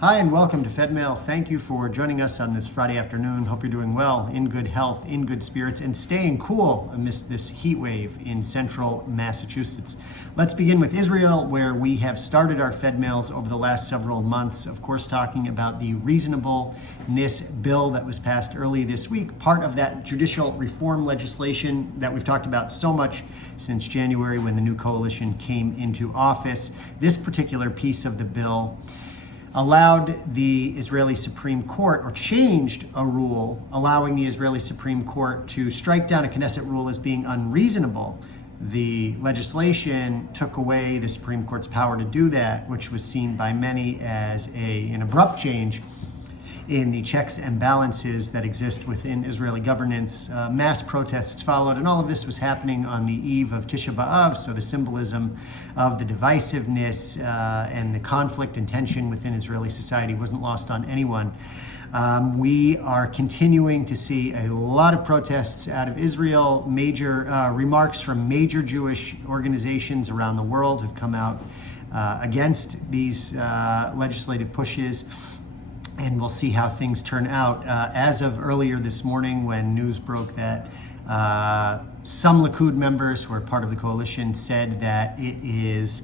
Hi and welcome to Fedmail. Thank you for joining us on this Friday afternoon. Hope you're doing well, in good health, in good spirits, and staying cool amidst this heat wave in central Massachusetts. Let's begin with Israel, where we have started our Fedmails over the last several months, of course, talking about the reasonableness bill that was passed early this week, part of that judicial reform legislation that we've talked about so much since January when the new coalition came into office. This particular piece of the bill allowed the Israeli Supreme Court, or changed a rule allowing the Israeli Supreme Court to strike down a Knesset rule as being unreasonable. The legislation took away the Supreme Court's power to do that, which was seen by many as an abrupt change in the checks and balances that exist within Israeli governance. Mass protests followed, and all of this was happening on the eve of Tisha B'Av, so the symbolism of the divisiveness and the conflict and tension within Israeli society wasn't lost on anyone. We are continuing to see a lot of protests out of Israel. Major remarks from major Jewish organizations around the world have come out against these legislative pushes. And we'll see how things turn out. As of earlier this morning, when news broke that some Likud members who are part of the coalition said that it is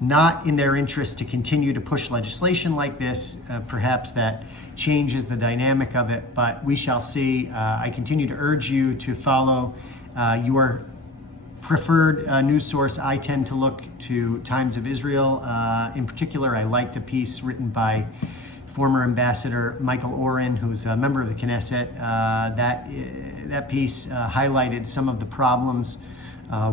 not in their interest to continue to push legislation like this. Perhaps that changes the dynamic of it, but we shall see. I continue to urge you to follow your preferred news source. I tend to look to Times of Israel. In particular, I liked a piece written by former Ambassador Michael Oren, who's a member of the Knesset. That piece highlighted some of the problems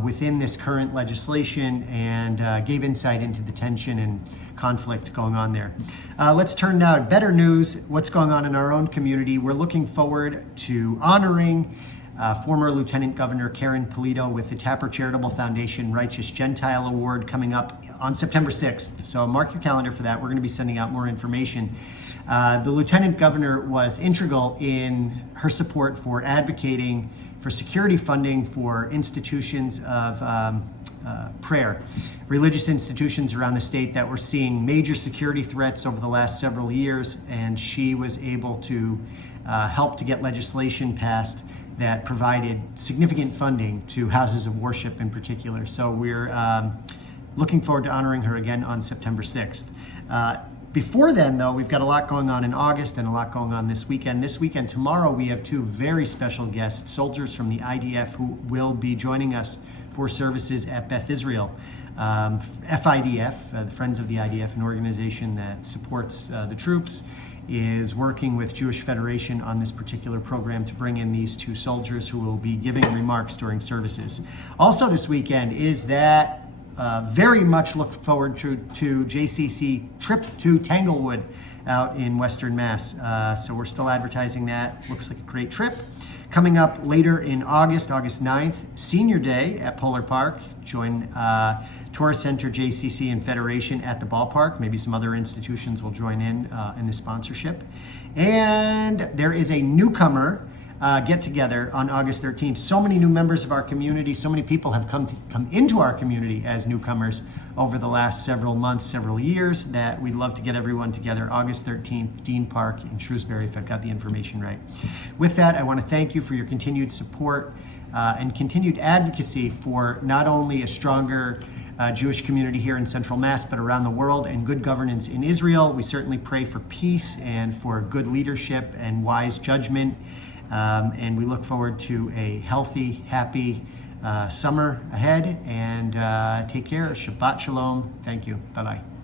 within this current legislation and gave insight into the tension and conflict going on there. Let's turn now to better news, what's going on in our own community. We're looking forward to honoring former Lieutenant Governor Karen Polito with the Tapper Charitable Foundation Righteous Gentile Award coming up on September 6th. So mark your calendar for that. We're going to be sending out more information. The Lieutenant Governor was integral in her support for advocating for security funding for institutions of prayer, religious institutions around the state that were seeing major security threats over the last several years, and she was able to help to get legislation passed that provided significant funding to houses of worship in particular. So we're looking forward to honoring her again on September 6th. Before then, though, we've got a lot going on in August and a lot going on this weekend. This weekend, tomorrow, we have two very special guests, soldiers from the IDF, who will be joining us for services at Beth Israel. FIDF, the Friends of the IDF, an organization that supports the troops, is working with Jewish Federation on this particular program to bring in these two soldiers who will be giving remarks during services. Also this weekend is that very much look forward to JCC trip to Tanglewood out in Western Mass. So we're still advertising that. Looks like a great trip. Coming up later in August 9th, Senior Day at Polar Park. Join Tourist Center, JCC, and Federation at the ballpark. Maybe some other institutions will join in the sponsorship. And there is a newcomer get together on August 13th. So many new members of our community, so many people have come into our community as newcomers over the last several months, several years, that we'd love to get everyone together August 13th, Dean Park in Shrewsbury, if I've got the information right. With that, I want to thank you for your continued support and continued advocacy for not only a stronger Jewish community here in Central Mass, but around the world, and good governance in Israel. We certainly pray for peace and for good leadership and wise judgment. And we look forward to a healthy, happy summer ahead. And take care. Shabbat Shalom. Thank you. Bye-bye.